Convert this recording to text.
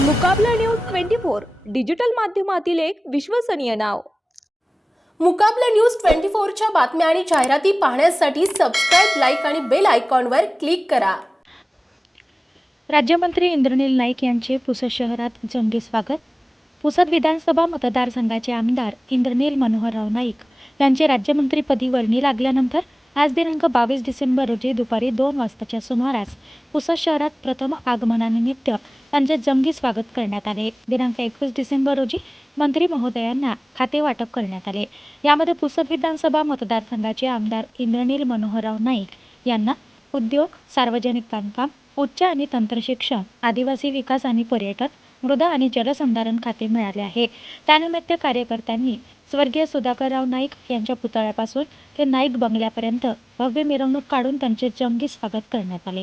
Mukabla news twenty four digital माध्यमातील एक विश्वसनीय नाव. मुकाबला न्यूज ट्वेंटी फोरच्या बातम्या आणि जाहिराती पाहण्यासाठी सबस्क्राईब लाईक आणि बेल आयकॉनवर क्लिक करा. राज्यमंत्री इंद्रनील नाईक यांचे पुसद शहरात जंगी स्वागत. पुसद विधानसभा मतदारसंघाचे आमदार इंद्रनील मनोहरराव नाईक यांचे राज्यमंत्रीपदी वर्णी लागल्यानंतर आज दिनांक बावीस डिसेंबर रोजी दुपारी दोन वाजताच्या सुमारास पुसद शहरात प्रथम आगमनानिमित्त त्यांचे जंगी स्वागत करण्यात आले. दिनांक एकवीस डिसेंबर रोजी मंत्री महोदयांना खाते वाटप करण्यात आले. यामध्ये पुसद विधानसभा मतदारसंघाचे आमदार इंद्रनील मनोहरराव नाईक यांना उद्योग सार्वजनिक बांधकाम उच्च आणि तंत्रशिक्षण आदिवासी विकास आणि पर्यटन मृदा आणि जलसंधारण खाते मिळाले आहे. त्यानिमित्त कार्यकर्त्यांनी स्वर्गीय सुधाकरराव नाईक यांच्या पुतळ्यापासून ते नाईक बंगल्यापर्यंत भव्य मिरवणूक काढून त्यांचे जंगी स्वागत करण्यात आले.